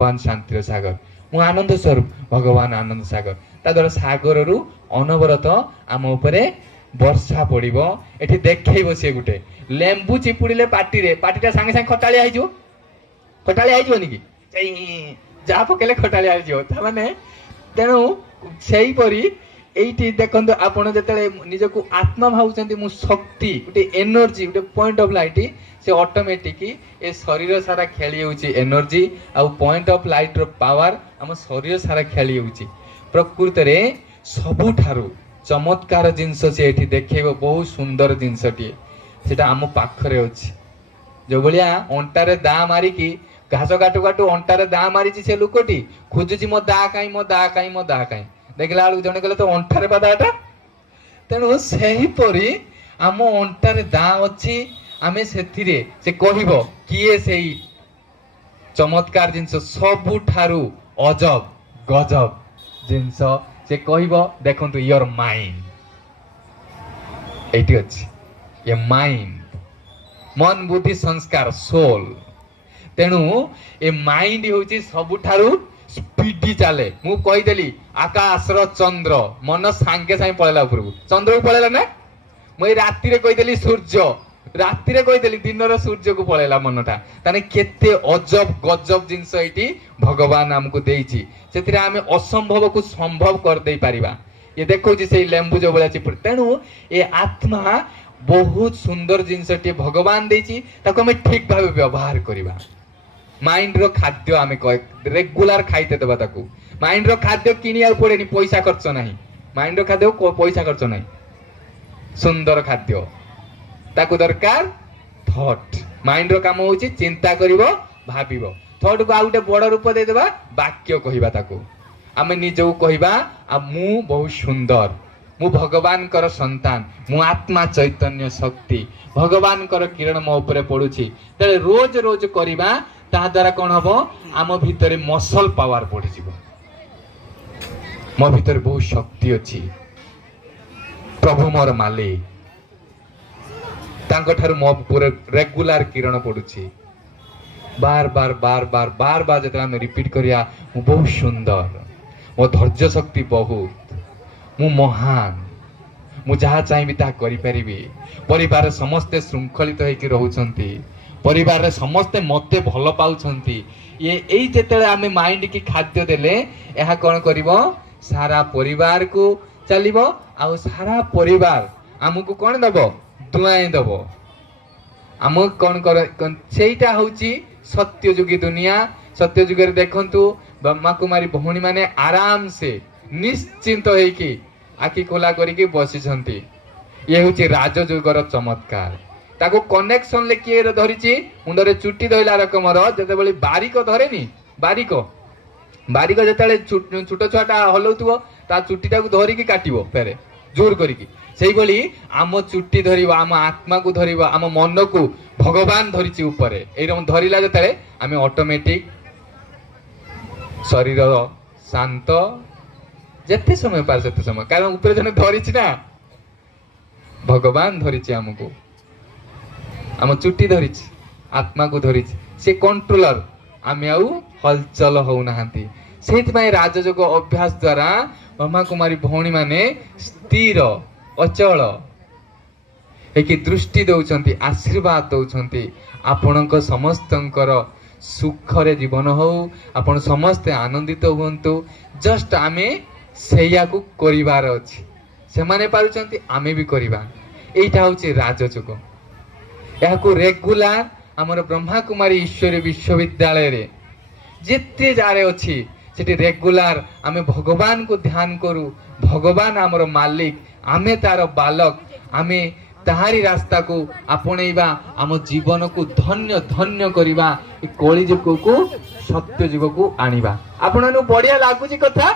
भगवान शांतिर सागर मु आनंद स्वरूप भगवान आनंद सागर ता द्वारा सागर रु अनवरत आम उपरे वर्षा पड़िबो। एठी देखैबो से गुटे लेंबू चिपुड़िले पाटीरे पाटीटा संगे संगे खटालिया आइजो खटालिया आइजो नि कि जा पकेले खटालिया आइजो ता माने तेणु सेही परी एइटी देखंतु आपण जेतले निजको आत्मा भावुचंती मु शक्ति गुटे एनर्जी गुटे पॉइंट ऑफ लाइट से ऑटोमेटिक ए शरीर सारा खेली होउची एनर्जी आ पॉइंट ऑफ लाइट रो पावर हम शरीर सारा खेली होउची। प्रकृति रे सबुठारु चमत्कार जिंस से एठी देखैबो बहुत सुंदर जिंसटी सेटा हम पाखरे अछि। जो बलिया अंटारे दा मारी की घास काटू काटू अंटारे दा मारी से लुकोटी खोजुची मो दा काई मो दा काई मो दा काई देखला आलू जने कहले तो अंटारे बादाटा तेणु सही परी आम अंटारे दा अछि आमे सेथिरे से कहिबो किए सेही चमत्कार जिंस सबुठारु अजब गजब जिंस से कहिबो देखंतु योर माइंड एटी अछि ये माइंड मन बुद्धि संस्कार सोल तेणु ए माइंड होची सबुठारु स्पीडी चले मु कहि देली आकाश रो चंद्र मन सांगे सांगे पळेला उपरु चंद्र को पळेला ना मु राती रे कहि देली सूर्य राती रे कहि देली दिन रो सूर्य को पळेला मनटा ताने केते अजब गजब जिंस एटी भगवान हमको देइची सेतिरे आमे असंभव को संभव कर देई परिबा। ये देखो जी से लेंबू जो बोला चिपुड़ तेणु ए आत्मा बहुत सुंदर जिनसटी भगवान देइची ताको हमें ठीक भाव व्यवहार करिबा। माइंड रो खाद्य आमे रेगुलर खाइते देबा ताको माइंड रो खाद्य किनिया पड़ेनी पैसा खर्च नाही माइंड रो खाद्य पैसा खर्च नाही सुंदर खाद्य ताको दरकार थॉट माइंड रो काम होची चिंता करिवो भाबिबो थॉट को आउटे बड़ रूप दे देबा वाक्य कहिबा ताको आमे निजो कहिबा आ मु बहुत सुंदर मु भगवान कर संतान मु आत्मा चैतन्य शक्ति भगवान कर किरण मो ऊपर पडुची तले रोज रोज करिबा ता द्वारा कोन हबो आम भितरे मसल पावर पड़ी जीवो मो भितरे बहुत शक्ति अछि प्रभु मोर मालिक तांको ठारू मो पूरे रेगुलर किरण पडुची बार बार बार बार बार बार जते हम रिपीट करिया मु बहुत सुंदर मो धैर्य शक्ति बहुत मु महान मु जहा चाहिबी ता करि परिबी परिवार समस्त श्रृंखलित होइकी रहउछंती परिवार रे समस्त मते भल पाउछंती ये एई जेतेले आमे माइंड की खाद्य देले एहा कोन करिवो सारा परिवार को चलिबो आ सारा परिवार हमकु कोन दबो दुआई दबो हम कोन कर सेटा होची सत्ययुगी दुनिया सत्ययुग रे देखंतु ब्रह्मा कुमारी भौणी माने आराम से निश्चिंत होइकी आखि खोला करिकी बसी छंती ये होची राजयुगर चमत्कार ताको कनेक्शन ले किए धरिची मुंडरे चुट्टी धइला रकमर जते बली बारीक धरेनी बारीक जतेले छोट छुआटा हलौथबो ता चुट्टीटा को धरिकी काटिबो फेरे जोर करिकी सेही बोली आम चुट्टी धरिबा आम आत्मा को धरिबा आम मन को भगवान धरिची ऊपर एरम धरिला जतेले आमे ऑटोमेटिक शरीर शांत जेते समय पार सेते समय कारण ऊपर जने धरिची ना भगवान धरिची हमको आम चुट्टी धरिची आत्मा को धरिची से कंट्रोलर आमे आउ हलचल हो नाहंती सेति राजयोग अभ्यास द्वारा ब्रह्मा कुमारी भौणी माने स्थिर अचल एक दृष्टि दौचंती आशीर्वाद दौचंती आपणक समस्तंकर सुखरे जीवन हो आपण समस्ते आनंदित हुंतु जस्ट आमे सेया को करिवार अछि से माने पारुचंती आमे भी करिबा एटा होची राजयोग या को रेगुलर हमर ब्रह्मा कुमारी ईश्वरी विश्वविद्यालय रे जेते जारे अछि सेठी रेगुलर आमे भगवान को ध्यान करू भगवान हमर मालिक आमे तार बालक आमे ताहारी रास्ता को आपणेबा आम जीवन को धन्य धन्य करिबा ए कली जुग को सत्य जुग को आनिबा आपणनु बढ़िया लागुची कथा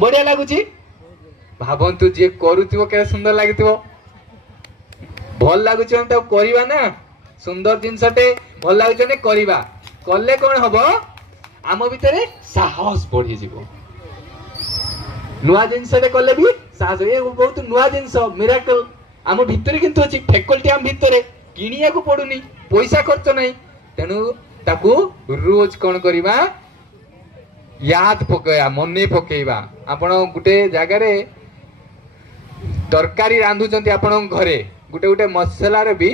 बढ़िया लागुची भाबंतु जे करूथिबो के सुंदर लागिथिबो भल लागुची हम तो करिबा ना सुंदर जिनसटे भल लागुची ने करिबा कले कोन हबो आम भितरे साहस बढ़ी जीवो नुआ जिनसटे कले भी साहस ए बहुत नुआ जिनस मिराकल आम भितरे किंतु अछि फैकल्टी आम भितरे किनिया को पडुनी पैसा खर्च नाही तेनु ताकू रोज कौन करिबा याद पकेबा मने पकेबा आपण गुटे जगह रे तरकारी रांधुचंती आपण घरे गुटे गुटे मसला रे भी